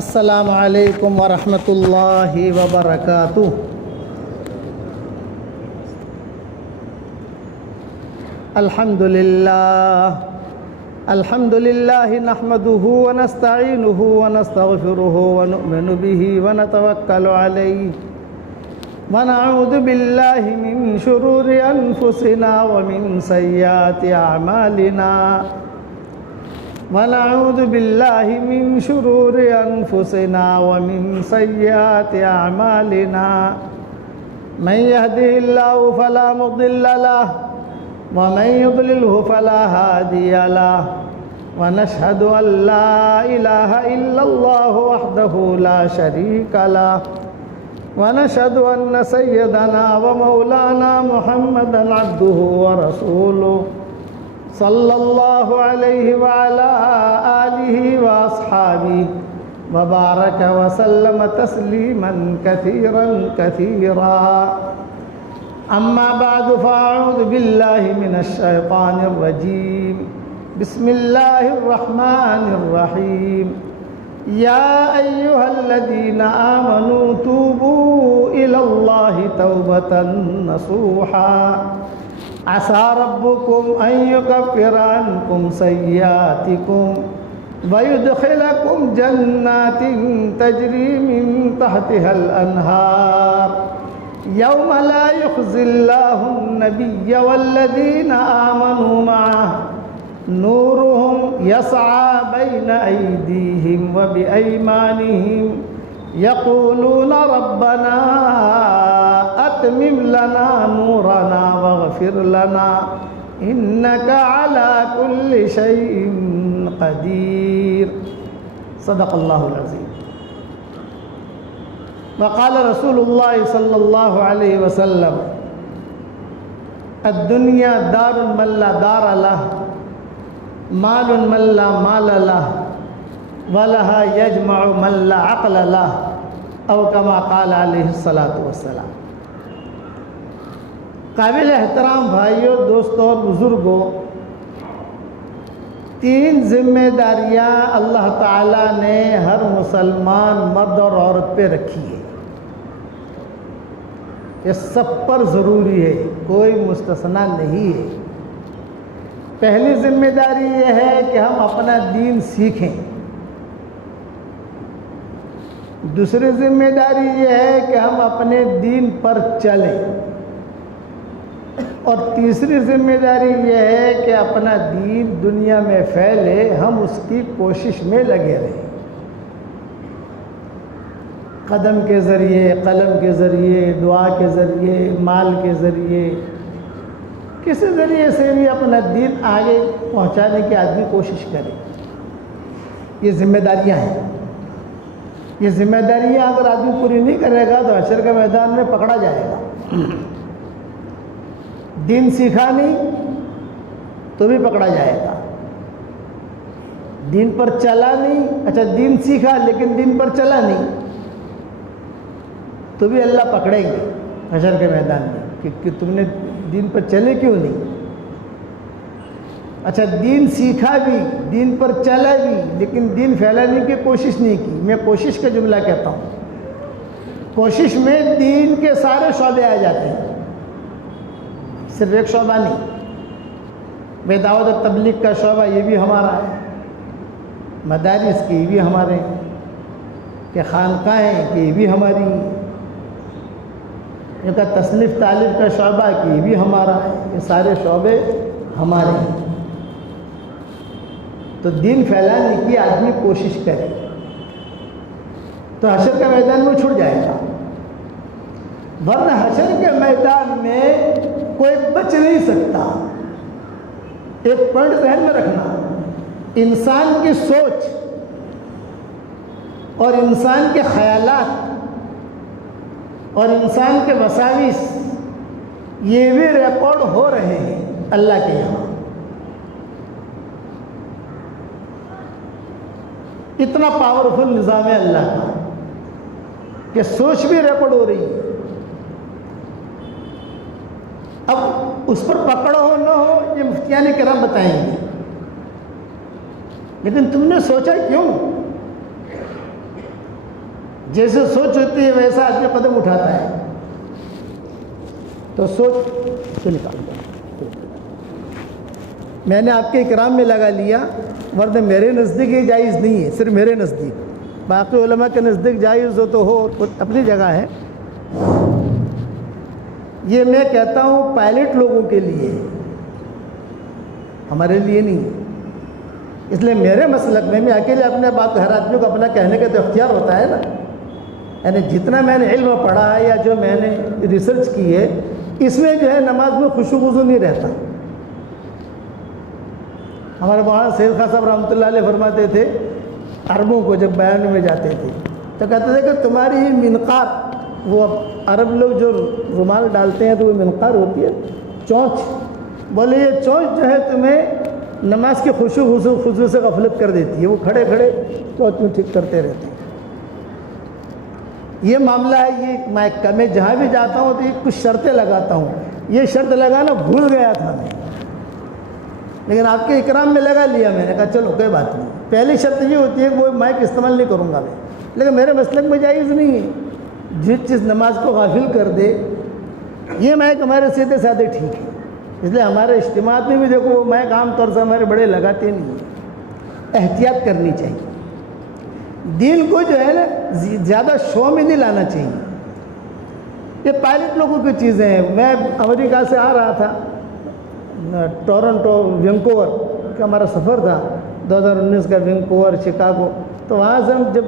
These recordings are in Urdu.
السلام علیکم ورحمۃ اللہ وبرکاتہ۔ الحمد للہ نحمده ونستعینه ونستغفره ونؤمن به ونتوکل علیہ ونعوذ باللہ من شرور انفسنا ومن سیئات اعمالنا ونعوذ باللہ من شرور انفسنا ومن سیئات اعمالنا من يهده اللہ فلا مضل له ومن يضلله فلا هادي له ونشهد أن لا إله إلا الله وحده لا شريك له ونشهد أن سيدنا ومولانا محمدا عبده ورسوله صلى الله عليه وعلى آله وأصحابه وبارك وسلم تسليما كثيرا كثيرا اما بعد فاعوذ باللہ من الشیطان الرجیم بسم اللہ الرحمن الرحیم یا ایہا الذین آمنوا توبوا الی اللہ توبة نصوحا عسى ربكم ان يكفر عنكم سیئاتکم ويدخلكم جنات تجری من تحتها الانہار یوم لا یخزی اللہ النبی والذین آمنوا معه نورهم یسعى بین ایدیہم وبأیمانہم یقولون ربنا اتمم لنا نورنا واغفر لنا انک علی کل شیء قدیر۔ صدق اللہ العظیم۔ وقال رسول اللہ صلی اللہ علیہ وسلم الدنیا دار من لا دار له مال من لا مال له ولها یجمع من لا عقل له او کما قال علیہ الصلاۃ والسلام۔ قابل احترام بھائیوں، دوستوں اور بزرگوں، تین ذمہ داریاں اللہ تعالیٰ نے ہر مسلمان مرد اور عورت پہ رکھی ہے، یہ سب پر ضروری ہے، کوئی مستثنیٰ نہیں ہے۔ پہلی ذمہ داری یہ ہے کہ ہم اپنا دین سیکھیں، دوسری ذمہ داری یہ ہے کہ ہم اپنے دین پر چلیں، اور تیسری ذمہ داری یہ ہے کہ اپنا دین دنیا میں پھیلے، ہم اس کی کوشش میں لگے رہیں، قدم کے ذریعے، قلم کے ذریعے، دعا کے ذریعے، مال کے ذریعے، کسی ذریعے سے بھی اپنا دین آگے پہنچانے کی آدمی کوشش کرے۔ یہ ذمہ داریاں ہیں، یہ ذمہ داریاں اگر آدمی پوری نہیں کرے گا تو حشر کے میدان میں پکڑا جائے گا۔ دین سیکھا نہیں تو بھی پکڑا جائے گا، دین پر چلا نہیں، اچھا دین سیکھا لیکن دین پر چلا نہیں تو بھی اللہ پکڑیں گے حشر کے میدان میں کہ تم نے دین پر چلے کیوں نہیں۔ اچھا دین سیکھا بھی، دین پر چلا بھی، لیکن دین پھیلانے کی کوشش نہیں کی۔ میں کوشش کا جملہ کہتا ہوں، کوشش میں دین کے سارے شعبے آ جاتے ہیں، صرف ایک شعبہ نہیں۔ بے دعوت و تبلیغ کا شعبہ یہ بھی ہمارا ہے، مدارس کی یہ بھی ہمارے ہیں، کہ خانقاہیں کی یہ بھی ہماری ہیں، یہ کا تصنیف تعلیف کا شعبہ کی یہ بھی ہمارا ہے، یہ سارے شعبے ہمارے ہیں۔ تو دین پھیلانے کی آدمی کوشش کرے تو حشر کے میدان میں چھٹ جائے گا، ورنہ حشر کے میدان میں کوئی بچ نہیں سکتا۔ ایک پوائنٹ ذہن میں رکھنا، انسان کی سوچ اور انسان کے خیالات اور انسان کے وساوس یہ بھی ریکارڈ ہو رہے ہیں اللہ کے یہاں۔ اتنا پاورفل نظام ہے اللہ کا کہ سوچ بھی ریکارڈ ہو رہی ہے۔ اب اس پر پکڑ ہو نہ ہو یہ مفتیان کرام بتائیں گے، لیکن تم نے سوچا کیوں؟ جیسے سوچ ہوتی ہے ویسا آدمی قدم اٹھاتا ہے. تو سوچ سے نکال دو. میں نے آپ کے اکرام میں لگا لیا، ورنہ میرے نزدیک یہ جائز نہیں ہے، صرف میرے نزدیک. باقی علماء کے نزدیک جائز ہو تو ہو، اپنی جگہ ہے. یہ میں کہتا ہوں پائلٹ لوگوں کے لیے، ہمارے لیے نہیں ہے. اس لیے میرے مسلک میں اکیلے اپنے بات، ہر آدمی کو اپنا کہنے کا تو اختیار ہوتا ہے نا. یعنی جتنا میں نے علم پڑھا ہے یا جو میں نے ریسرچ کی ہے، اس میں جو ہے نماز میں خشوع و خضوع نہیں رہتا. ہمارے مولانا سید خان صاحب رحمۃ اللہ علیہ فرماتے تھے، عربوں کو جب بیان میں جاتے تھے تو کہتے تھے کہ تمہاری ہی منقار، وہ عرب لوگ جو رومال ڈالتے ہیں تو وہ منقار ہوتی ہے، چونچ، بولے یہ چونچ جو ہے تمہیں نماز کی خشوع و خضوع سے غفلت کر دیتی ہے. وہ کھڑے کھڑے چونچ میں ٹھیک کرتے رہتے ہیں. یہ معاملہ ہے. یہ میں جہاں بھی جاتا ہوں تو یہ کچھ شرطیں لگاتا ہوں. یہ شرط لگانا بھول گیا تھا میں، لیکن آپ کے اکرام میں لگا لیا. میں نے کہا چلو کوئی بات نہیں. پہلی شرط یہ ہوتی ہے کہ وہ مائک استعمال نہیں کروں گا میں، لیکن میرے مسلک میں جائز نہیں ہے. جس چیز نماز کو غافل کر دے، یہ مائک ہمارے سیدھے سادھے ٹھیک ہے. اس لیے ہمارے اجتماعات میں بھی دیکھو وہ مائک عام طور سے ہمارے بڑے لگاتے نہیں ہیں. احتیاط کرنی چاہیے. دین کو جو ہے نا زیادہ شو میں نہیں لانا چاہیے. یہ پائلٹ لوگوں کی چیزیں ہیں. میں امریکہ سے آ رہا تھا، ٹورنٹو، وینکوور کا ہمارا سفر تھا 2019 کا، وینکوور، شکاگو. تو وہاں سے ہم جب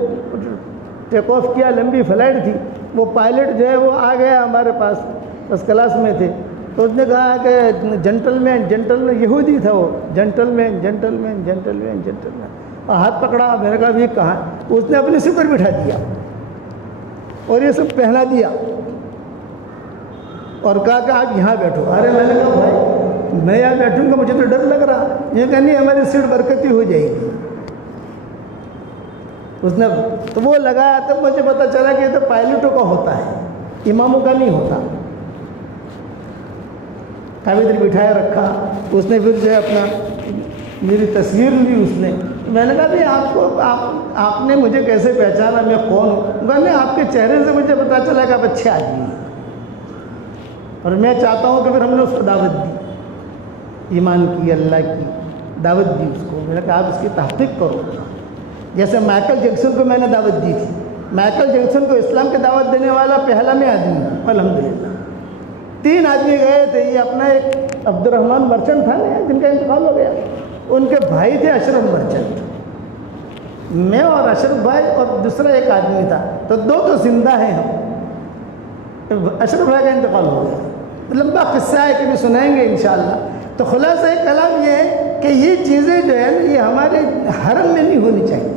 ٹیک آف کیا، لمبی فلائٹ تھی، وہ پائلٹ جو ہے وہ آ گیا ہمارے پاس، فرسٹ کلاس میں تھے. تو اس نے کہا کہ جنٹل مین، یہودی تھا وہ، جنٹل مین، اور ہاتھ پکڑا. میں نے کہا یہ کہاں؟ اس نے اپنے سر پر بٹھا دیا اور یہ سب پہنا دیا اور کہا کہ آپ یہاں بیٹھو. ارے میں نے کہا بھائی میں یہاں بیٹھوں گا، مجھے تو ڈر لگ رہا. یہ کہ نہیں ہماری سیٹ برکتی ہو جائے گی. اس نے تو وہ لگایا، تب مجھے پتہ چلا کہ یہ تو پائلٹوں کا ہوتا ہے، اماموں کا نہیں ہوتا. کافی دیر بٹھایا رکھا. اس نے پھر جو ہے اپنا میری تصویر لی اس نے. میں نے کہا بھائی آپ نے مجھے کیسے پہچانا، میں کون ہوں؟ کہا نہیں آپ کے چہرے سے مجھے پتہ چلا کہ آپ اچھے آدمی ہیں، اور میں چاہتا ہوں کہ پھر ہم نے اس کو دعوت دی، ایمان کی، اللہ کی دعوت دی اس کو. میں نے کہا آپ اس کی تحقیق کرو. جیسے مائیکل جیکسن کو میں نے دعوت دی تھی. مائیکل جیکسن کو اسلام کی دعوت دینے والا پہلا میں آدمی ہوں الحمدللہ. 3 آدمی گئے تھے. یہ اپنا ایک عبد الرحمن مرچنٹ تھا نا جن کا انتقال ہو گیا، ان کے بھائی تھے اشرف مرچنٹ، میں اور اشرف بھائی، اور دوسرا ایک آدمی تھا. تو 2 تو زندہ ہیں ہم. اشرف بھائی کا انتقال ہو گیا. لمبا قصہ ہے کہ بھی سنائیں گے انشاءاللہ. تو خلاصہ کلام یہ ہے کہ یہ چیزیں جو ہے نا یہ ہمارے حرم میں نہیں ہونی چاہیے.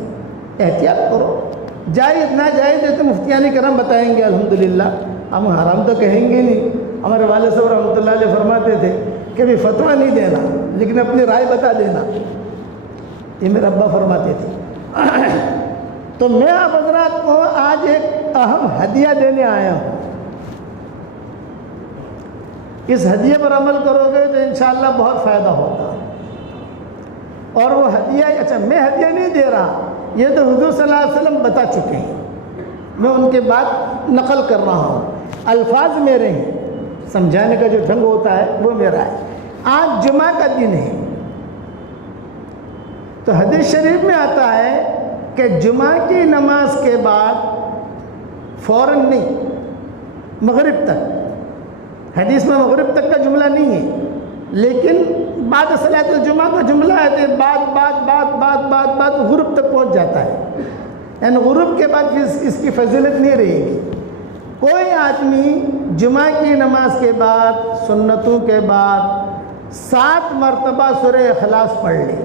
احتیاط کرو. جائز ناجائز ہے تو مفتیان کرام بتائیں گے الحمدللہ. ہم حرام تو کہیں گے نہیں. ہمارے والد صاحب رحمۃ اللہ علیہ فرماتے تھے کہ بھی فتویٰ نہیں دینا لیکن اپنی رائے بتا دینا. یہ میرے ابا فرماتے تھے. تو میں آپ حضرات کو آج ایک اہم ہدیہ دینے آیا ہوں. اس ہدیے پر عمل کرو گے تو انشاءاللہ بہت فائدہ ہوگا. اور وہ ہدیہ، اچھا میں ہدیہ نہیں دے رہا، یہ تو حضور صلی اللہ علیہ وسلم بتا چکے ہیں، میں ان کے بات نقل کر رہا ہوں. الفاظ میرے ہیں، سمجھانے کا جو ڈھنگ ہوتا ہے وہ میرا ہے. آج جمعہ کا دن ہے، تو حدیث شریف میں آتا ہے کہ جمعہ کی نماز کے بعد فوراً نہیں، مغرب تک. حدیث میں مغرب تک کا جملہ نہیں ہے، لیکن بعد صلاۃ الجمعہ کا جملہ ہے کہ بعد غروب تک پہنچ جاتا ہے. یعنی غروب کے بعد اس کی فضیلت نہیں رہے گی. کوئی آدمی جمعہ کی نماز کے بعد، سنتوں کے بعد 7 مرتبہ سورہ اخلاص پڑھ لے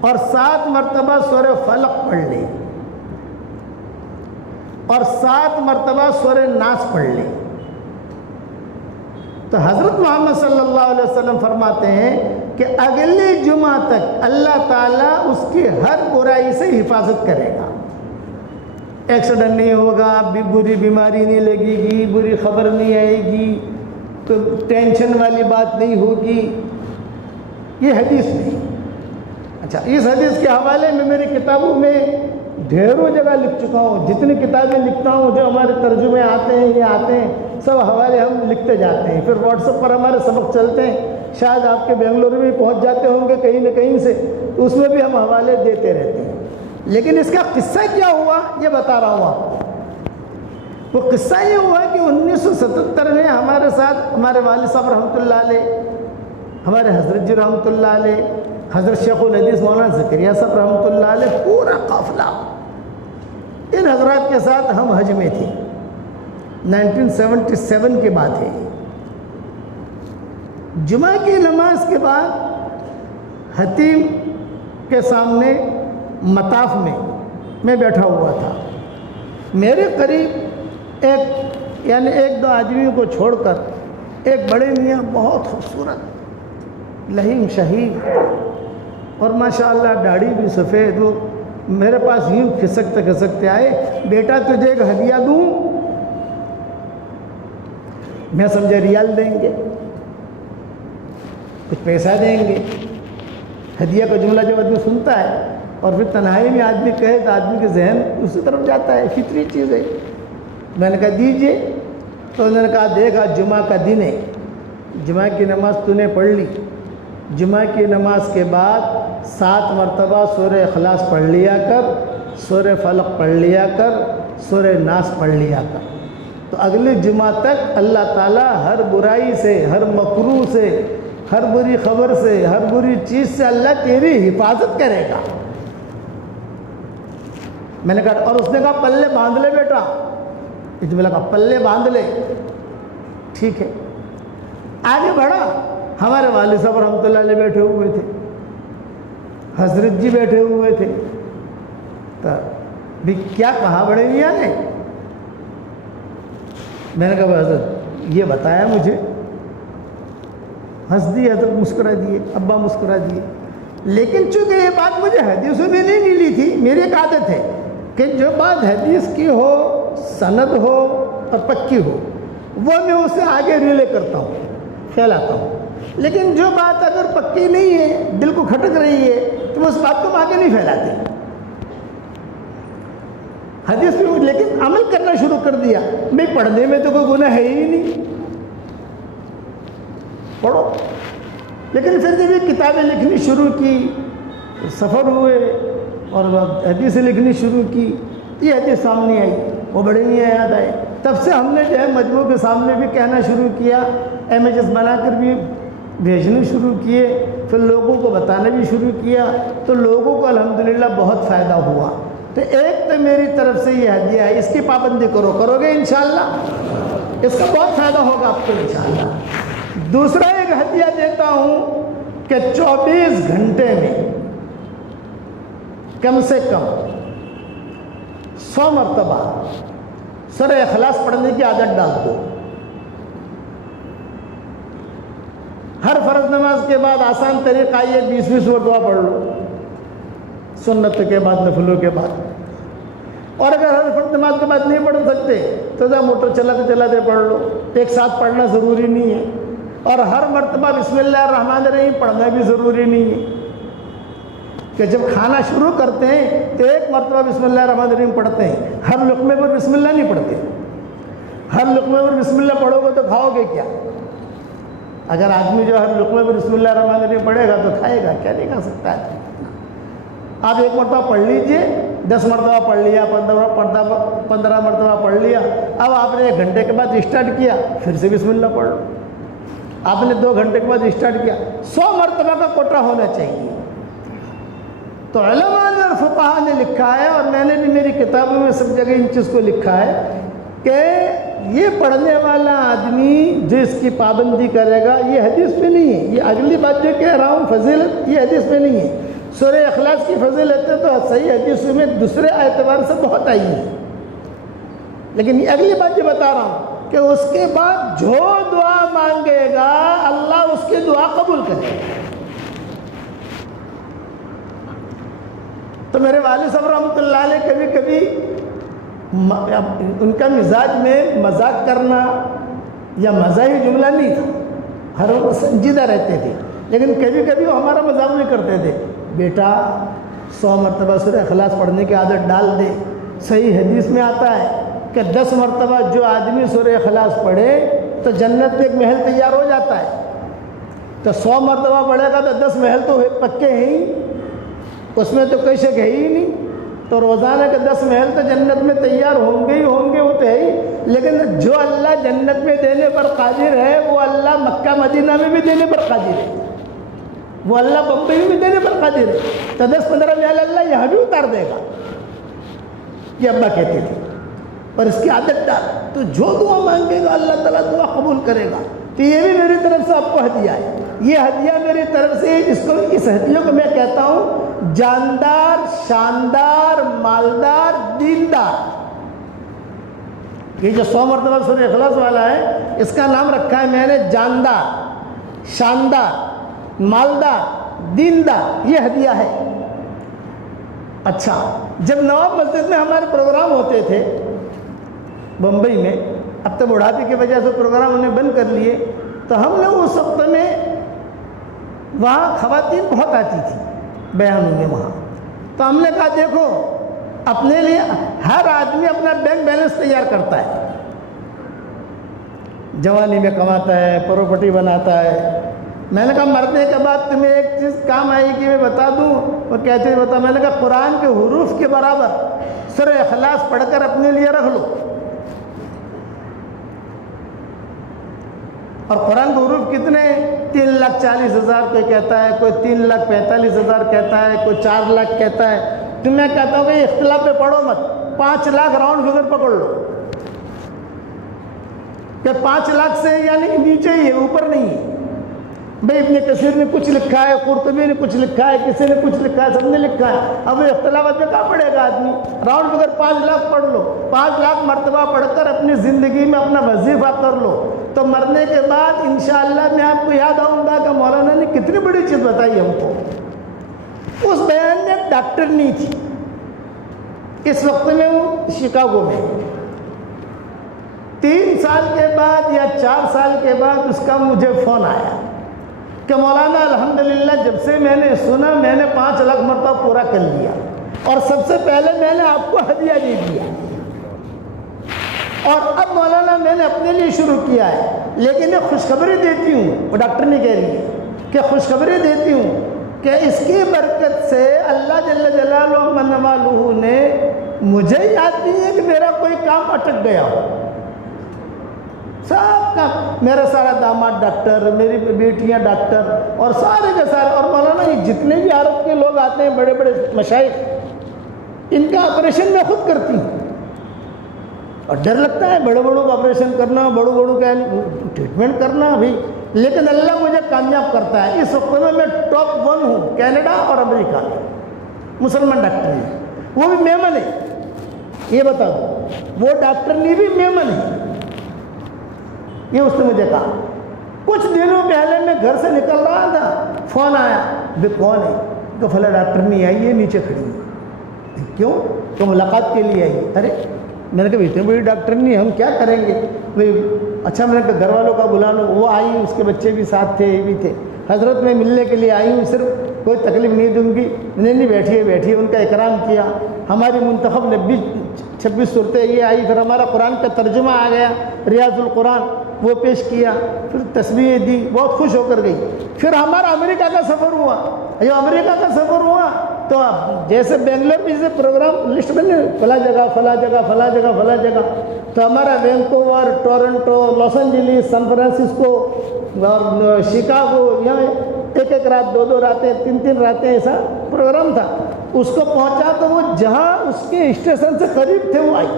اور 7 مرتبہ سورہ فلق پڑھ لے اور 7 مرتبہ سورہ ناس پڑھ لے، تو حضرت محمد صلی اللہ علیہ وسلم فرماتے ہیں کہ اگلے جمعہ تک اللہ تعالیٰ اس کی ہر برائی سے حفاظت کرے گا. ایکسیڈنٹ نہیں ہوگا، بری بیماری نہیں لگے گی، بری خبر نہیں آئے گی، تو ٹینشن والی بات نہیں ہوگی. یہ حدیث نہیں. اچھا، اس حدیث کے حوالے میں میری کتابوں میں ڈھیروں جگہ لکھ چکا ہوں، جتنی کتابیں لکھتا ہوں جو ہمارے ترجمے آتے ہیں یہ آتے ہیں سب حوالے ہم لکھتے جاتے ہیں، پھر واٹس ایپ پر ہمارے سبق چلتے ہیں، شاید آپ کے بنگلور میں بھی پہنچ جاتے ہوں گے کہیں نہ کہیں سے، تو اس میں بھی ہم حوالے دیتے رہتے ہیں۔ لیکن اس کا قصہ کیا ہوا یہ بتا رہا ہوں آپ کو۔ وہ قصہ یہ ہوا کہ 1977 میں ہمارے ساتھ ہمارے والد صاحب رحمۃ اللہ علیہ، ہمارے حضرت جی رحمۃ اللہ علیہ، حضرت شیخ الحدیث مولانا زکریا صاحب رحمۃ اللہ علیہ، پورا قافلہ ان حضرات کے ساتھ ہم حج میں تھے۔ 1977 کی بات ہے۔ جمعہ کی نماز کے بعد حتیم کے سامنے مطاف میں بیٹھا ہوا تھا، میرے قریب ایک دو آدمیوں کو چھوڑ کر ایک بڑے میاں بہت خوبصورت لہیم شہید اور ماشاءاللہ داڑھی بھی سفید، وہ میرے پاس یوں کھسکتے آئے، بیٹا تجھے ایک ہدیہ دوں؟ میں سمجھا ریال دیں گے، کچھ پیسہ دیں گے۔ ہدیہ کا جملہ جب آدمی سنتا ہے اور پھر تنہائی میں آدمی کہے تو آدمی کے ذہن اسی طرف جاتا ہے، فطری چیز ہے۔ میں نے کہا دیجئے، تو انہوں نے کہا دیکھا جمعہ کا دن ہے، جمعہ کی نماز تو نے پڑھ لی، جمعہ کی نماز کے بعد 7 مرتبہ سورہ اخلاص پڑھ لیا کر، سورہ فلق پڑھ لیا کر، سورہ ناس پڑھ لیا کر، تو اگلے جمعہ تک اللہ تعالیٰ ہر برائی سے، ہر مکروہ سے، ہر بری خبر سے، ہر بری چیز سے اللہ تیری حفاظت کرے گا۔ میں نے کہا، اور اس نے کہا پلے باندھ لے بیٹا، اس نے کہا پلے باندھ لے، ٹھیک ہے۔ آگے بڑھا، ہمارے والد صاحب رحمۃ اللہ علیہ بیٹھے ہوئے تھے، حضرت جی بیٹھے ہوئے تھے، تو بھی کیا کہا بڑے میاں نے؟ میں نے کہا حضرت یہ بتایا مجھے، ہنس دی حضرت، مسکرا دیے، ابا مسکرا دیے۔ لیکن چونکہ یہ بات مجھے حدیثوں میں نہیں ملی تھی، میری ایک عادت ہے کہ جو بات حدیث کی ہو، سند ہو اور پکی ہو، وہ میں اسے آگے ریلے کرتا ہوں، پھیلاتا ہوں۔ لیکن جو بات اگر پکی نہیں ہے، دل کو کھٹک رہی ہے، تو اس بات کو ہم آگے نہیں پھیلاتے۔ حدیث میں لیکن عمل کرنا شروع کر دیا، میں پڑھنے میں تو کوئی گناہ ہے ہی نہیں، پڑھو۔ لیکن پھر جب یہ کتابیں لکھنی شروع کی، سفر ہوئے اور حدیثیں لکھنی شروع کی، یہ حدیث سامنے آئی، وہ بڑے میاں یاد آئے۔ تب سے ہم نے جو ہے مجموع کے سامنے بھی کہنا شروع کیا، امیجز بنا کر بھی بھیجنے شروع کیے، پھر لوگوں کو بتانا بھی شروع کیا، تو لوگوں کو الحمدللہ بہت فائدہ ہوا۔ تو ایک تو میری طرف سے یہ ہدیہ ہے، اس کی پابندی کرو گے انشاءاللہ، اس کا بہت فائدہ ہوگا آپ کو انشاءاللہ۔ دوسرا ایک ہدیہ دیتا ہوں کہ 24 گھنٹے میں کم سے کم 100 مرتبہ سورہ اخلاص پڑھنے کی عادت ڈال دو۔ ہر فرض نماز کے بعد آسان طریقہ یہ 20 مرتبہ پڑھ لو، سنت کے بعد، نفلوں کے بعد۔ اور اگر ہر فرض نماز کے بعد نہیں پڑھ سکتے تو موٹر چلاتے پڑھ لو، ایک ساتھ پڑھنا ضروری نہیں ہے۔ اور ہر مرتبہ بسم اللہ الرحمن الرحیم پڑھنا بھی ضروری نہیں ہے کہ جب کھانا شروع کرتے ہیں تو ایک مرتبہ بسم اللہ الرحمن الرحیم پڑھتے ہیں، ہر لقمے پر بسم اللہ نہیں پڑھتے۔ ہر لقمے پر بسم اللہ پڑھو گے تو کھاؤ گے کیا؟ اگر آدمی جو ہر لقمے پر بسم اللہ الرحمن الرحیم پڑھے گا تو کھائے گا کیا؟ نہیں کھا سکتا ہے۔ آپ ایک مرتبہ پڑھ لیجئے، 10 مرتبہ پڑھ لیا، 15 مرتبہ پڑھ لیا، اب آپ نے 1 گھنٹے کے بعد اسٹارٹ کیا، پھر سے بسم اللہ پڑھ لو۔ آپ نے 2 گھنٹے کے بعد اسٹارٹ کیا، 100 مرتبہ کا کوٹا ہونا چاہیے۔ تو علماء نے اور فقہاء نے لکھا ہے، اور میں نے بھی میری کتابوں میں سب جگہ ان چیز کو لکھا ہے کہ یہ پڑھنے والا آدمی جو اس کی پابندی کرے گا، یہ حدیث میں نہیں ہے، یہ اگلی بات جو کہہ رہا ہوں فضیلت، یہ حدیث میں نہیں ہے۔ سورہ اخلاص کی فضیلت تو صحیح حدیثوں میں دوسرے اعتبار سے بہت آئی ہے، لیکن یہ اگلی بات جو بتا رہا ہوں کہ اس کے بعد جو دعا مانگے گا اللہ اس کی دعا قبول کرے گا۔ تو میرے والد صاحب رحمۃ اللہ علیہ کبھی کبھی ان کا مزاج میں مذاق کرنا یا مزاحی جملہ نہیں تھا، ہر وقت سنجیدہ رہتے تھے، لیکن کبھی کبھی وہ ہمارا مذاق بھی کرتے تھے، بیٹا 100 مرتبہ سورہ اخلاص پڑھنے کی عادت ڈال دے. صحیح حدیث میں آتا ہے کہ 10 مرتبہ جو آدمی سورہ اخلاص پڑھے تو جنت میں ایک محل تیار ہو جاتا ہے. تو 100 مرتبہ پڑھے گا تو 10 محل تو پکے ہیں ہی, اس میں تو کوئی شک ہے ہی نہیں. تو روزانہ کے 10 محل تو جنت میں تیار ہوں گے ہی ہوں گے, وہ تو ہے ہی. لیکن جو اللہ جنت میں دینے پر قادر ہے وہ اللہ مکہ مدینہ میں بھی دینے پر قادر ہے, وہ اللہ بمبئی میں بھی دینے پر قادر ہے. تو 10-15 محل اللہ یہاں بھی اتار دے گا. یہ ابا کہتے تھے. اور اس کی عادت ڈال, تو جو دعا مانگے گا اللہ تعالیٰ دعا قبول کرے گا. تو یہ بھی میری طرف سے آپ کو ہدیہ ہے. یہ ہدیہ میری طرف سے, اس ہدیوں کو میں کہتا ہوں جاندار, شاندار, مالدار, دیندار. یہ جو 100 مرتبہ سورہ اخلاص والا ہے, اس کا نام رکھا ہے میں نے جاندار, شاندار, مالدار, دیندار. یہ ہدیہ ہے. اچھا, جب نواب مسجد میں ہمارے پروگرام ہوتے تھے بمبئی میں, اب تو بڑھاپے کی وجہ سے پروگرام انہیں بند کر لیے, تو ہم نے اس وقت میں وہاں خواتین بہت آتی تھی بیانوں میں وہاں. تو ہم نے کہا دیکھو اپنے لیے ہر آدمی اپنا بینک بیلنس تیار کرتا ہے, جوانی میں کماتا ہے, پراپرٹی بناتا ہے. میں نے کہا مرنے کے بعد تمہیں ایک چیز کام آئے گی, میں بتا دوں. وہ کہتے بتا. میں نے کہا قرآن کے حروف کے برابر سورہ اخلاص پڑھ کر اپنے لیے رکھ لو. اور قرآن کے حروف کتنے؟ 3,40,000 کوئی کہتا ہے, کوئی 3,45,000 کہتا ہے, کوئی 4 لاکھ کہتا ہے. تو میں کہتا ہوں کہ یہ اختلاف پہ پڑھو مت, 5 لاکھ راؤنڈ فگر پکڑ لو کہ 5 لاکھ سے یعنی نیچے ہی ہے, اوپر نہیں ہے. بھئی ابن کثیر نے کچھ لکھا ہے, قرطبی نے کچھ لکھا ہے, کسی نے کچھ لکھا ہے, سب نے لکھا ہے. اب وہ اختلافات میں کہاں پڑھے گا آدمی؟ راؤنڈ فگر 5 لاکھ پڑھ لو. 5 لاکھ مرتبہ پڑھ کر اپنی زندگی میں اپنا وظیفہ کر لو. تو مرنے کے بعد انشاءاللہ میں آپ کو یاد آؤں گا کہ مولانا نے کتنی بڑی چیز بتائی ہم کو. اس بیان میں ایک ڈاکٹر نہیں تھی. اس وقت میں وہ شکاگو میں 3 سال کے بعد یا 4 سال کے بعد اس کا مجھے فون آیا کہ مولانا الحمدللہ جب سے میں نے سنا میں نے 5 لاکھ مرتبہ پورا کر لیا, اور سب سے پہلے میں نے آپ کو ہدیہ دے دیا, اور اب مولانا میں نے اپنے لیے شروع کیا ہے. لیکن یہ خوشخبری دیتی ہوں, وہ ڈاکٹر نہیں کہہ رہی ہے کہ خوشخبری دیتی ہوں کہ اس کی برکت سے اللہ جل جلالہ من والہ نے, مجھے یاد نہیں ہے کہ میرا کوئی کام اٹک گیا ہو. سب کا, میرا سارا داماد ڈاکٹر, میری بیٹیاں ڈاکٹر, اور سارے کے سارے. اور مولانا یہ جتنے بھی عرب کے لوگ آتے ہیں بڑے بڑے مشائخ, ان کا آپریشن میں خود کرتی ہوں. اور ڈر لگتا ہے بڑے بڑوں کا آپریشن کرنا, بڑوں بڑوں کا ٹریٹمنٹ کرنا بھی, لیکن اللہ مجھے کامیاب کرتا ہے. اس وقت میں ٹاپ 1 ہوں کینیڈا اور امریکہ میں, مسلمان ڈاکٹر ہیں. وہ بھی میمن ہے, یہ بتا دو, وہ ڈاکٹر نہیں بھی میمن ہے. یہ اس نے مجھے کہا. کچھ دنوں پہلے میں گھر سے نکل رہا تھا, فون آیا. بھی کون ہے؟ تو فلاں ڈاکٹر نہیں آئی ہے, نیچے کھڑی ہے. کیوں؟ تو ملاقات کے لیے آئی. ارے میں نے کہا اتنی بڑی ڈاکٹر نہیں, ہم کیا کریں گے؟ اچھا میں نے کہا گھر والوں کا بلا لو. وہ آئی, اس کے بچے بھی ساتھ تھے, یہ بھی تھے. حضرت میں ملنے کے لیے آئی ہوں, صرف کوئی تکلیف نہیں دوں گی. نہیں بیٹھیے بیٹھیے, ان کا اکرام کیا. ہماری منتخب 26 صورتیں یہ آئی, پھر ہمارا قرآن کا ترجمہ آ گیا ریاض القرآن, وہ پیش کیا, پھر تصویریں دی, بہت خوش ہو کر گئی. پھر ہمارا امریکہ کا سفر ہوا. جو امریکہ کا سفر ہوا تو جیسے بنگلور میں جیسے پروگرام لسٹ بنے, فلاں جگہ فلاں جگہ فلاں جگہ فلاں جگہ, تو ہمارا Vancouver, Toronto, Los Angeles, San Francisco اور شکاگو, یہاں 1 رات 2 راتیں 3 راتیں ایسا پروگرام تھا. اس کو پہنچا تو وہ جہاں اس کے اسٹیشن سے قریب تھے وہ آئی,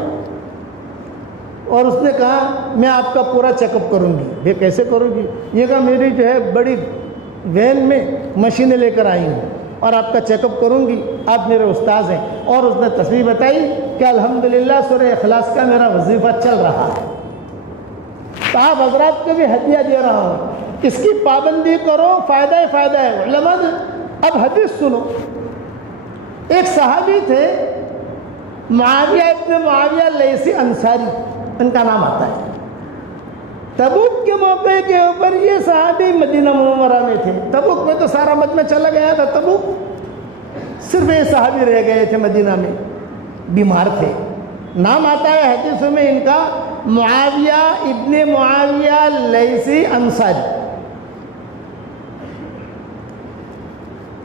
اور اس نے کہا میں آپ کا پورا چیک اپ کروں گی. یہ کیسے کروں گی؟ یہ کہا میری جو ہے بڑی وین میں مشینیں لے کر آئی ہوں اور آپ کا چیک اپ کروں گی, آپ میرے استاذ ہیں. اور اس نے تصویر بتائی کہ الحمدللہ سورہ اخلاص کا میرا وظیفہ چل رہا ہے. تو آپ حضرات کو بھی ہدیہ دے رہا ہوں, اس کی پابندی کرو, فائدہ ہی فائدہ ہے. علماء اب حدیث سنو. ایک صحابی تھے معاویہ ابن معاویہ لیثی انصاری, ان کا نام آتا ہے. تبوک کے موقع کے اوپر یہ صحابی مدینہ منورہ میں تھے. تبوک میں تو سارا مجمع چلا گیا تھا. تبوک صرف یہ صحابی رہ گئے تھے مدینہ میں، بیمار تھے. نام آتا ہے حدیثوں میں ان کا معاویہ ابن معاویہ لیثی انصاری.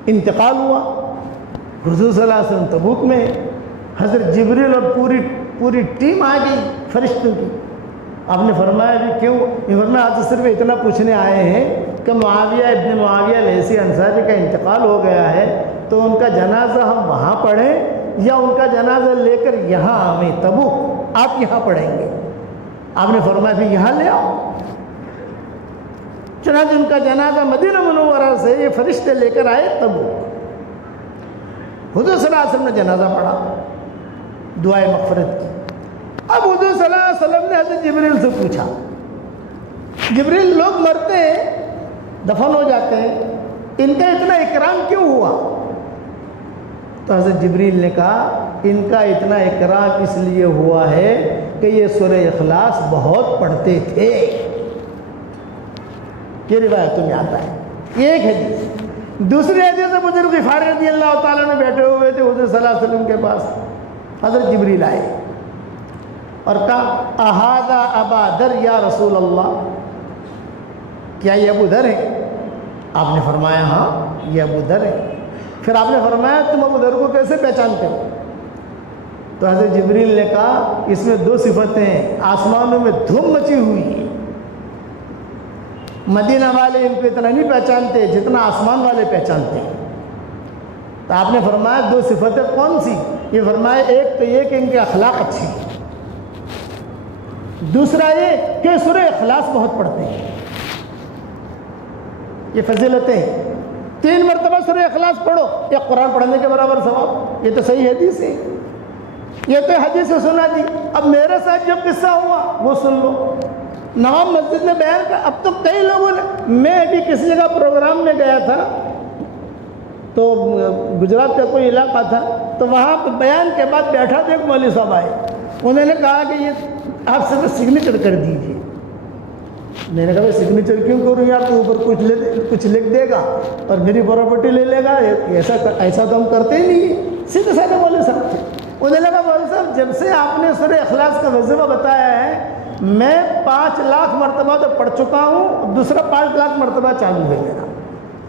انتقال ہوا. حضور صلی اللہ علیہ وسلم تبوک میں، حضرت جبریل اور پوری ٹیم آ گئی فرشتوں کی. آپ نے فرمایا بھی کیوں؟ یہ فرمایا آج صرف اتنا پوچھنے آئے ہیں کہ معاویہ ابن معاویہ لیثی انصاری کا انتقال ہو گیا ہے، تو ان کا جنازہ ہم وہاں پڑھیں یا ان کا جنازہ لے کر یہاں آئیں تبوک؟ آپ یہاں پڑھیں گے. آپ نے فرمایا بھی یہاں لے آؤ. چنانچہ ان کا جنازہ مدینہ منورہ سے یہ فرشتے لے کر آئے تبوک. حضور صلی اللہ علیہ وسلم نے جنازہ پڑھا، دعائے مغفرت کی. اب حضور صلی اللہ علیہ وسلم نے حضرت جبریل سے پوچھا، جبریل لوگ مرتے ہیں، دفن ہو جاتے ہیں، ان کا اتنا اکرام کیوں ہوا؟ تو حضرت جبریل نے کہا ان کا اتنا اکرام اس لیے ہوا ہے کہ یہ سورہ اخلاص بہت پڑھتے تھے. یہ روایتوں میں آتا ہے. یہ ایک حدیث. دوسری حدیث سے بزرگ غفاری رضی اللہ تعالیٰ نے بیٹھے ہوئے تھے حضور صلی اللہ علیہ وسلم کے پاس. حضرت جبریل آئے اور کہا اہذا ابا ذر یا رسول اللہ، کیا یہ ابو ذر ہے؟ آپ نے فرمایا ہاں یہ ابو ذر ہے. پھر آپ نے فرمایا تم ابو ذر کو کیسے پہچانتے ہو؟ تو حضرت جبریل نے کہا اس میں دو صفتیں ہیں، آسمانوں میں دھوم مچی ہوئی ہے، مدینہ والے ان کو اتنا نہیں پہچانتے جتنا آسمان والے پہچانتے ہیں. تو آپ نے فرمایا دو صفتیں کون سی؟ یہ فرمایا ایک تو یہ کہ ان کے اخلاق اچھے ہیں، دوسرا یہ کہ سورہ اخلاص بہت پڑھتے ہیں. یہ فضیلتیں 3 مرتبہ سورہ اخلاص پڑھو، یہ قرآن پڑھنے کے برابر ثواب. یہ تو صحیح حدیث ہے، یہ تو حدیث سے سنا دی. اب میرے ساتھ جو قصہ ہوا وہ سن لو. نواب مسجد میں بیان کا، اب تو کئی لوگوں نے، میں ابھی کسی جگہ پروگرام میں گیا تھا تو گجرات کا کوئی علاقہ تھا، تو وہاں بیان کے بعد بیٹھا تھا ایک مولوی صاحب آئے، انہوں نے کہا کہ یہ آپ صرف سگنیچر کر دیجیے. میں نے کہا بھائی سگنیچر کیوں کروں یار، تو اوپر کچھ لکھ دے گا اور میری پراپرٹی لے لے گا، ایسا تو ہم کرتے ہی نہیں ہیں. سیدھے سادھے مولوی صاحب تھے. انہوں نے کہا مولوی صاحب جب سے آپ نے سورہ اخلاص کا وظیفہ بتایا ہے میں 5 لاکھ مرتبہ تو پڑھ چکا ہوں، دوسرا 5 لاکھ مرتبہ چالو ہے میرا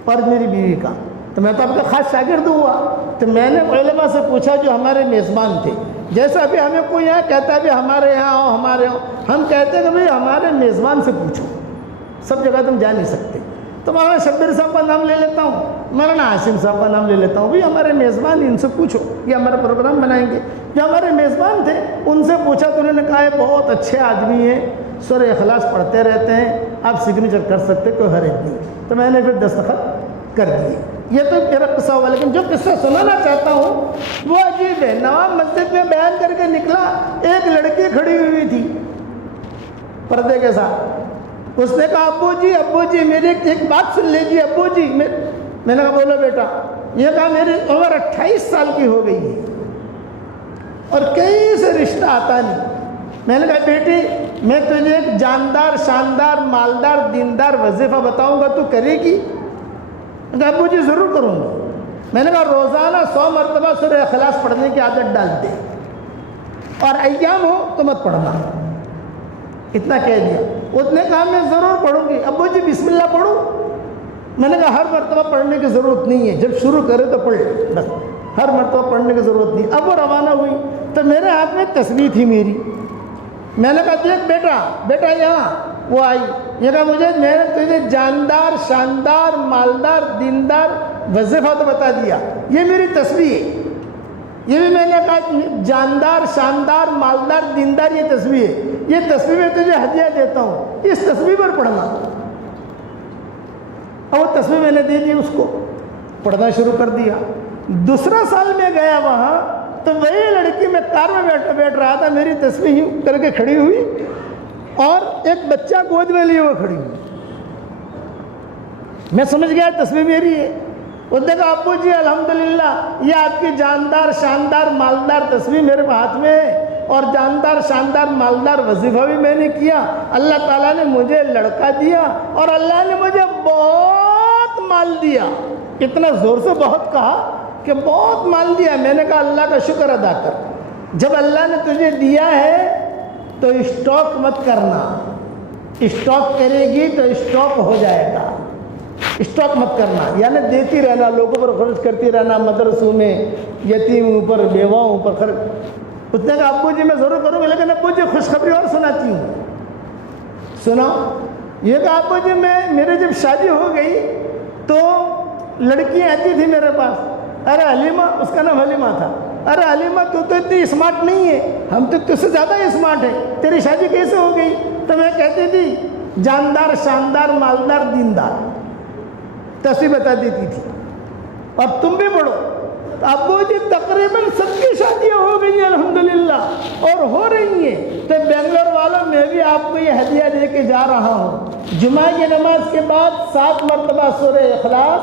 اور میری بیوی کا. تو میں تو آپ کا خاص شاگرد ہوا. تو میں نے علماء سے پوچھا جو ہمارے میزبان تھے، جیسا ابھی ہمیں کوئی یہاں کہتا ہے بھی ہمارے یہاں آؤ ہمارے یہاں، ہم کہتے ہیں کہ بھائی ہمارے میزبان سے پوچھو، سب جگہ تم جا نہیں سکتے. تو مولانا شبیر صاحب کا نام لے لیتا ہوں، مولانا عاصم صاحب کا نام لے لیتا ہوں، بھائی ہمارے میزبان ان سے پوچھو، یہ ہمارا پروگرام بنائیں گے. جو ہمارے میزبان تھے ان سے پوچھا تو انہوں نے کہا یہ بہت اچھے آدمی ہیں، سورہ اخلاص پڑھتے رہتے ہیں، آپ سگنیچر کر سکتے، کوئی حرج نہیں. تو میں نے پھر دستخط کر دیے. یہ تو میرا قصہ ہوا، لیکن جو قصہ سنانا چاہتا ہوں وہ عجیب ہے. نواب مسجد میں بیان کر کے نکلا، ایک لڑکی کھڑی ہوئی تھی پردے کے ساتھ. اس نے کہا ابو جی میری ایک بات سن لیجیے ابو جی. میں نے کہا بولو بیٹا. یہ کہا میری عمر 28 سال کی ہو گئی ہے اور کہیں سے رشتہ آتا نہیں. میں نے کہا بیٹی میں تجھے ایک جاندار شاندار مالدار دیندار وظیفہ بتاؤں گا، تو کرے گی؟ کہا ابو جی ضرور کروں گا. میں نے کہا روزانہ 100 مرتبہ سورہ اخلاص پڑھنے کی عادت ڈال دے اور ایام ہو تو مت پڑھنا. اتنا کہہ دیا. اس نے کہا میں ضرور پڑھوں گی. ابو جی بسم اللہ پڑھوں؟ میں نے کہا ہر مرتبہ پڑھنے کی ضرورت نہیں ہے، جب شروع کرے تو پڑھ بس، ہر مرتبہ پڑھنے کی ضرورت نہیں. اب وہ روانہ ہوئی تو میرے ہاتھ میں تسبیح تھی میری. میں نے کہا دیکھ بیٹا یہاں. وہ آئی. یہ کہا میں نے تجھے جاندار شاندار مالدار دیندار وظیفہ تو بتا دیا، یہ میری تسبیح ہے. یہ بھی میں نے کہا جاندار شاندار مالدار دیندار یہ تسبیح ہے، یہ تسبیح میں تجھے ہدیہ دیتا ہوں، اس تسبیح پر پڑھنا. اور وہ تسبیح میں نے دے دی، اس کو پڑھنا شروع کر دیا. دوسرا سال میں گیا وہاں تو وہی لڑکی میں کار میں بیٹھ رہا تھا، میری تسبیح کر کے کھڑی ہوئی اور ایک بچہ گود میں لیے ہوئے کھڑی ہوئی. میں سمجھ گیا تسبیح میری ہے. اس نے کہا ابو جی الحمدللہ یہ آپ کی جاندار شاندار مالدار تسبیح میرے ہاتھ میں ہے اور جاندار شاندار مالدار وظیفہ بھی میں نے کیا. اللہ تعالیٰ نے مجھے لڑکا دیا اور اللہ نے مجھے بہت مال دیا. اتنا زور سے بہت کہا کہ بہت مال دیا. میں نے کہا اللہ کا شکر ادا کر. جب اللہ نے تجھے دیا ہے تو اسٹاک مت کرنا. اسٹاک کرے گی تو اسٹاک ہو جائے گا. اسٹاک مت کرنا یعنی دیتی رہنا, لوگوں پر خرچ کرتی رہنا, مدرسوں میں یتیموں پر, بیواؤں پر خرچ. اس نے کہا ابو جی میں ضرور کروں گا, لیکن ابو جی خوشخبری اور سناتی ہوں. سنا یہ کہا ابو جی میرے جب شادی ہو گئی تو لڑکیاں آتی تھی میرے پاس. ارے حلیمہ, اس کا نام حلیمہ تھا, ارے حلیمہ تو اتنی اسمارٹ نہیں ہے, ہم تو تجھ سے زیادہ اسمارٹ ہے, تیری شادی کیسے ہو گئی؟ تو میں کہتی تھی جاندار, شاندار, مالدار, دیندار, تصویر بتا دیتی تھی. اور تم بھی پڑھو. ابو جی تقریباً سب کی شادیاں ہو گئی ہیں الحمدللہ, اور ہو رہی ہیں. تو بنگلور والوں میں بھی آپ کو یہ ہدیہ دے کے جا رہا ہوں. جمعہ کی نماز کے بعد 7 مرتبہ سورہ اخلاص,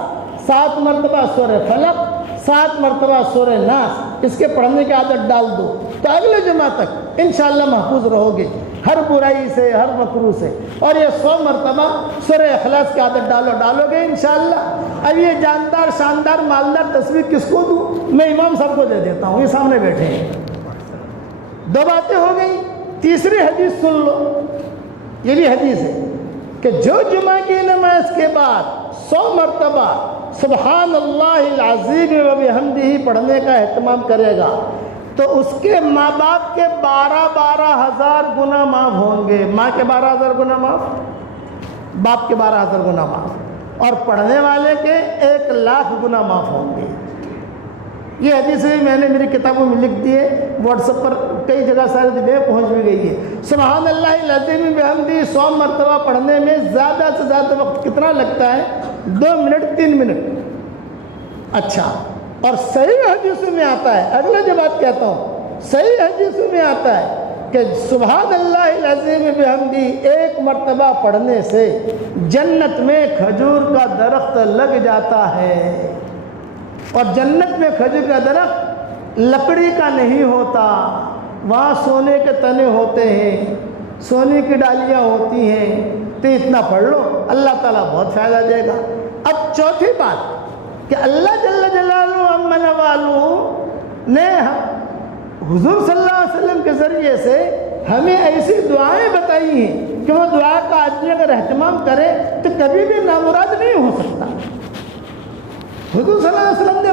7 مرتبہ سورہ فلق, 7 مرتبہ سورہ ناس, اس کے پڑھنے کی عادت ڈال دو تو اگلے جمعہ تک انشاءاللہ محفوظ رہو گے ہر برائی سے, ہر مکروہ سے. اور یہ 100 مرتبہ سورہ اخلاص کی عادت ڈالو گے انشاءاللہ. اب یہ جاندار, شاندار, مالدار تصویر کس کو دوں؟ میں امام صاحب کو دے دیتا ہوں, یہ سامنے بیٹھے ہیں. 2 باتیں ہو گئی. تیسری حدیث سن لو, یہ بھی حدیث ہے کہ جو جمعہ کی نماز کے بعد 100 مرتبہ سبحان اللہ العظیم و بحمدہ پڑھنے کا اہتمام کرے گا تو اس کے ماں باپ کے 12,000 گناہ معاف ہوں گے. ماں کے 12,000 گناہ معاف, باپ کے 12,000 گناہ معاف, اور پڑھنے والے کے 1,00,000 گناہ معاف ہوں گے. یہ حدیث بھی میں نے میری کتابوں میں لکھ دی ہے, واٹس ایپ پر کئی جگہ ساری جگہ پہنچ بھی گئی ہے. سبحان اللہ العظیم بحمدہ 100 مرتبہ پڑھنے میں زیادہ سے زیادہ وقت کتنا لگتا ہے؟ 2 منٹ 3 منٹ. اچھا, اور صحیح حدیثوں میں آتا ہے, اگلے جو بات کہتا ہوں, صحیح حدیثوں میں آتا ہے کہ سبحان اللہ العظیم بحمدہ 1 مرتبہ پڑھنے سے جنت میں کھجور کا درخت لگ جاتا ہے. اور جنت میں کھجور کا درخت لکڑی کا نہیں ہوتا, وہاں سونے کے تنے ہوتے ہیں, سونے کی ڈالیاں ہوتی ہیں. تو اتنا پڑھ لو, اللہ تعالیٰ بہت فائدہ دے گا. اب چوتھی بات کہ اللہ جل جلالہ عما نوالہ نے حضور صلی اللہ علیہ وسلم کے ذریعے سے ہمیں ایسی دعائیں بتائی ہیں کہ وہ دعا کا آدمی اگر اہتمام کرے تو کبھی بھی نامراد نہیں ہو سکتا. حضور صلی اللہ علیہ وسلم نے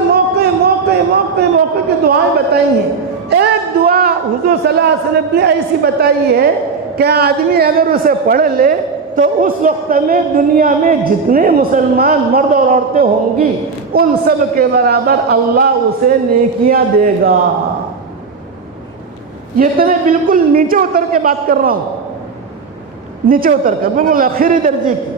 موقع کی دعائیں بتائی ہیں. ایک دعا حضور صلی اللہ علیہ وسلم نے ایسی بتائی ہے کہ آدمی اگر اسے پڑھ لے تو اس وقت میں دنیا میں جتنے مسلمان مرد اور عورتیں ہوں گی ان سب کے برابر اللہ اسے نیکیاں دے گا. یہ تو میں بالکل نیچے اتر کے بات کر رہا ہوں, نیچے اتر کر بالکل آخری درجے کی.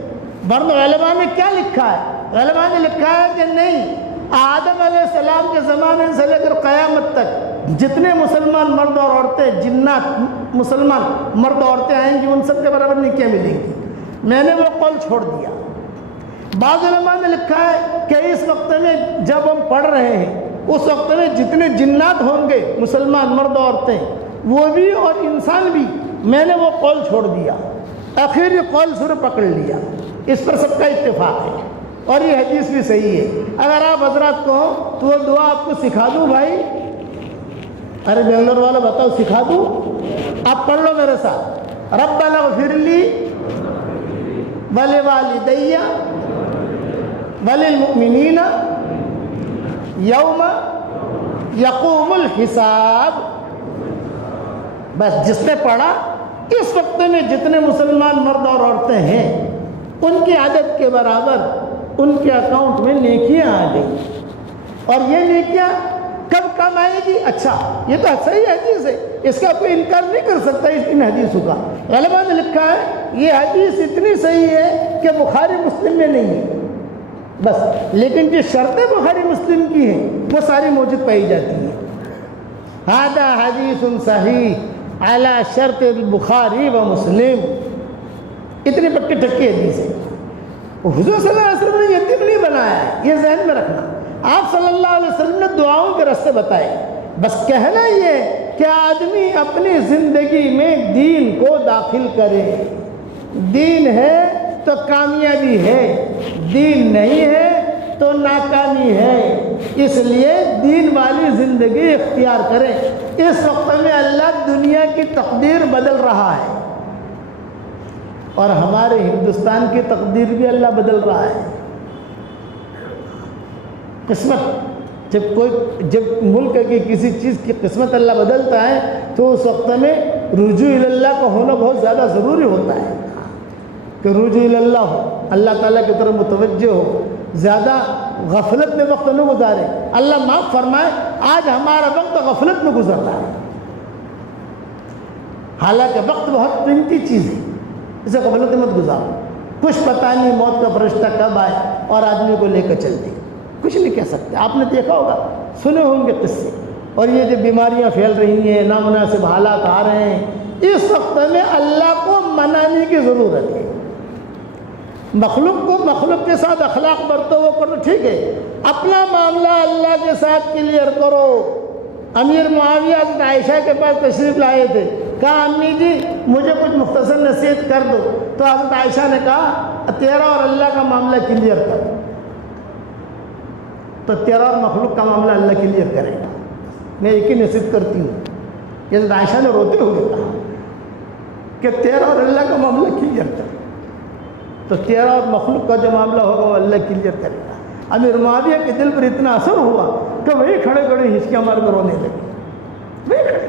ورنہ علماء نے کیا لکھا ہے؟ علماء نے لکھا ہے کہ نہیں, آدم علیہ السلام کے زمانے سے لے کر قیامت تک جتنے مسلمان مرد اور عورتیں, جنات مسلمان مرد اور عورتیں آئیں گی ان سب کے برابر نیکیاں ملیں گی. میں نے وہ قول چھوڑ دیا. بعض علماء نے لکھا ہے کہ اس وقت میں جب ہم پڑھ رہے ہیں اس وقت میں جتنے جنات ہوں گے مسلمان مرد عورتیں وہ بھی اور انسان بھی, میں نے وہ قول چھوڑ دیا. آخری قول صرف پکڑ لیا. اس پر سب کا اتفاق ہے اور یہ حدیث بھی صحیح ہے. اگر آپ حضرات کو تو وہ دعا آپ کو سکھا دوں بھائی, ارے بنگلور والا بتاؤ سکھا دوں؟ آپ پڑھ لو میرے ساتھ. ربنا اغفر لی ولوالدی وللمؤمنین یوم یقوم الحساب. بس جس نے پڑھا اس وقت میں جتنے مسلمان مرد اور عورتیں ہیں ان کی عدد کے برابر ان کے اکاؤنٹ میں نیکیاں آ گئی. اور یہ نیکیاں کب کم آئے گی؟ اچھا یہ تو صحیح حدیث ہے, اس کا کوئی انکار نہیں کر سکتا ان حدیثوں کا. علماء نے لکھا ہے یہ حدیث اتنی صحیح ہے کہ بخاری مسلم میں نہیں ہے بس, لیکن جو شرطیں بخاری مسلم کی ہیں وہ ساری موجود پائی جاتی ہیں. ھذا حدیث صحیح علی شرط البخاری و مسلم. اتنی پکی ٹھکی حدیث ہے. حضور صلی اللہ علیہ وسلم نے یتیم نہیں بنایا ہے, یہ ذہن میں رکھنا. آپ صلی اللہ علیہ وسلم نے دعاؤں کے راستے بتائے. بس کہنا یہ کہ آدمی اپنی زندگی میں دین کو داخل کرے. دین ہے تو کامیابی ہے, دین نہیں ہے تو ناکامی ہے. اس لیے دین والی زندگی اختیار کریں۔ اس وقت میں اللہ دنیا کی تقدیر بدل رہا ہے، اور ہمارے ہندوستان کی تقدیر بھی اللہ بدل رہا ہے۔ قسمت جب ملک کی کسی چیز کی قسمت اللہ بدلتا ہے تو اس وقت میں رجوع اللہ کا ہونا بہت زیادہ ضروری ہوتا ہے، کہ رجوع اللہ ہو، اللہ تعالیٰ کی طرف متوجہ ہو، زیادہ غفلت میں وقت نہ گزارے۔ اللہ معاف فرمائے، آج ہمارا وقت غفلت میں گزر رہا ہے، حالانکہ وقت بہت قیمتی چیز ہے، اسے غفلت میں مت گزارو۔ کچھ پتہ نہیں موت کا فرشتہ کب آئے اور آدمی کو لے کر چل دے، کچھ نہیں کہہ سکتے۔ آپ نے دیکھا ہوگا، سنے ہوں گے قصے، اور یہ جو بیماریاں پھیل رہی ہیں، نامناسب حالات آ رہے ہیں، اس وقت میں اللہ کو منانے کی ضرورت ہے۔ مخلوق کو مخلوق کے ساتھ اخلاق برتو وہ کرو، ٹھیک ہے، اپنا معاملہ اللہ کے ساتھ کلیئر کرو۔ امیر معاویہ حضرت عائشہ کے پاس تشریف لائے تھے، کہا امی جی مجھے کچھ مختصر نصیحت کر دو، تو حضرت عائشہ نے کہا تیرا اور اللہ کا معاملہ کلیئر کر، تو تیرا اور مخلوق کا معاملہ اللہ کلیئر کرے گا۔ میں ایک ہی نصیحت کرتی ہوں، حضرت عائشہ نے روتے ہوئے کہا کہ تیرا اور اللہ کا معاملہ کلیئر کر، تو تیرا اور مخلوق کا جو معاملہ ہوگا وہ اللہ کلیئر کرے گا۔ امیر معاویہ کے دل پر اتنا اثر ہوا کہ وہی کھڑے کھڑے ہچکیاں مار کر رونے لگے، وہی کھڑے۔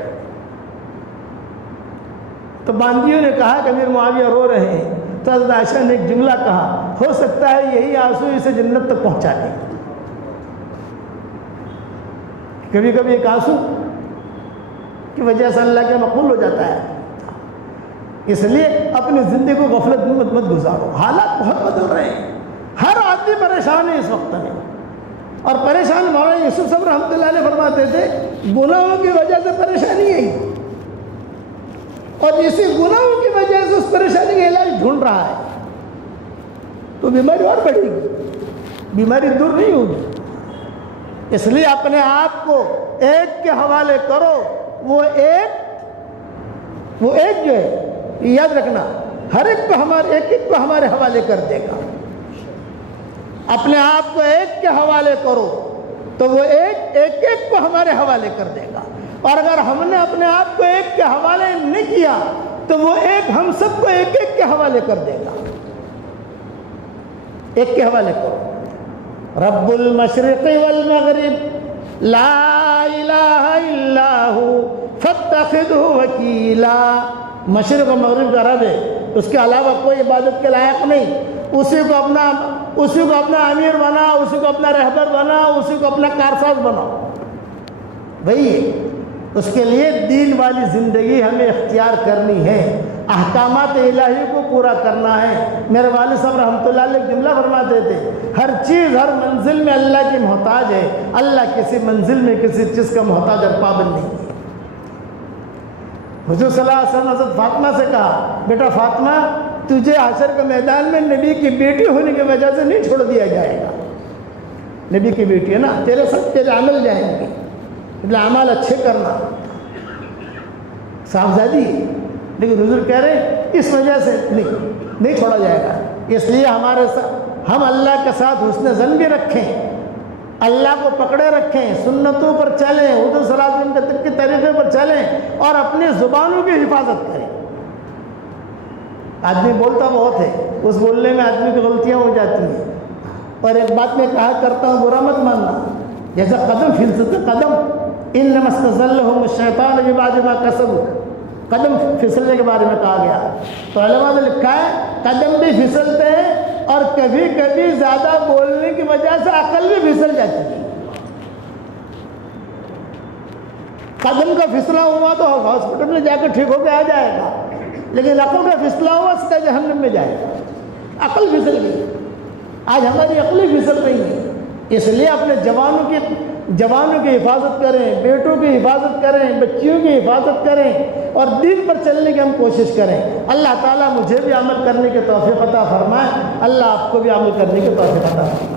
تو باندیوں نے کہا کہ امیر معاویہ رو رہے ہیں، تو حضرت عائشہ نے ایک جملہ کہا، ہو سکتا ہے یہی آنسو اسے جنت تک پہنچا دیں۔ کبھی کبھی ایک آنسو کی وجہ سے اللہ کے مقبول ہو جاتا ہے۔ اس لیے اپنی زندگی کو غفلت میں مت گزارو، حالات بہت بدل رہے ہیں، ہر آدمی پریشان ہے اس وقت میں، اور پریشان مولانا یوسف صاحب رحمۃ اللہ علیہ فرماتے تھے گناہوں کی وجہ سے پریشانی ہے، اور اسی گناہوں کی وجہ سے اس پریشانی کا علاج ڈھونڈ رہا ہے تو بیماری اور بڑھے گی، بیماری دور نہیں ہوگی۔ اس لیے اپنے آپ کو ایک کے حوالے کرو، وہ ایک جو ہے یاد رکھنا ہر ایک کو ہمارے حوالے کر دے گا۔ اپنے آپ کو ایک کے حوالے کرو تو وہ ایک کو ہمارے حوالے کر دے گا، اور اگر ہم نے اپنے آپ کو ایک کے حوالے نہیں کیا تو وہ ایک ہم سب کو ایک کے حوالے کر دے گا۔ ایک کے حوالے کرو۔ رب المشرق والمغرب لا الہ الا ہو فاتخذہ وکیلا۔ مشرق و مغرب کا رب ہے، اس کے علاوہ کوئی عبادت کے لائق نہیں، اسی کو اپنا امیر بنا، اسی کو اپنا رہبر بنا، اسی کو اپنا کارساز بنا، وہی ہے۔ اس کے لیے دین والی زندگی ہمیں اختیار کرنی ہے، احکامات الہی کو پورا کرنا ہے۔ میرے والد صاحب رحمۃ اللہ علیہ ایک جملہ فرماتے تھے، ہر چیز ہر منزل میں اللہ کی محتاج ہے، اللہ کسی منزل میں کسی چیز کا محتاج اور پابند نہیں ہے۔ حضور صلی اللہ علیہ وسلم حضرت فاطمہ سے کہا، بیٹا فاطمہ تجھے حشر کے میدان میں نبی کی بیٹی ہونے کی وجہ سے نہیں چھوڑ دیا جائے گا، نبی کی بیٹی ہے نا، تیرے سب تیرے عمل جائیں گے، اعمال اچھے کرنا، صاحبزادی ہے، لیکن حضور کہہ رہے ہیں اس وجہ سے نہیں چھوڑا جائے گا۔ اس لیے ہم اللہ کے ساتھ حسن ظن بھی رکھیں، اللہ کو پکڑے رکھیں، سنتوں پر چلیں، حضور صلی اللہ علیہ وسلم کے طریقے پر چلیں، اور اپنی زبانوں کی حفاظت کریں۔ آدمی بولتا بہت ہے، اس بولنے میں آدمی کی غلطیاں ہو جاتی ہیں، اور ایک بات میں کہا کرتا ہوں، برا مت ماننا، جیسا قدم پھسلتے قدم انما استزلهم الشیطان ببعض ما کسبوا، قدم پھسلنے کے بارے میں کہا گیا، تو علماء نے لکھا ہے قدم بھی پھسلتے ہیں، اور کبھی کبھی زیادہ بولنے کی وجہ سے عقل بھی پھسل جاتی ہے۔ قدم کا پھسلا ہوا تو ہاسپٹل میں جا کے ٹھیک ہو کے آ جائے گا، لیکن عقل کا پھسلا ہوا سیدھا جہنم میں جائے گا، عقل پھسل گئی۔ آج ہماری عقلیں پھسل رہی ہیں، اس لیے اپنے جوانوں کی حفاظت کریں، بیٹوں کی حفاظت کریں، بچیوں کی حفاظت کریں، اور دین پر چلنے کی ہم کوشش کریں۔ اللہ تعالیٰ مجھے بھی عمل کرنے کی توفیق عطا فرمائے، اللہ آپ کو بھی عمل کرنے کی توفیق عطا فرمائے۔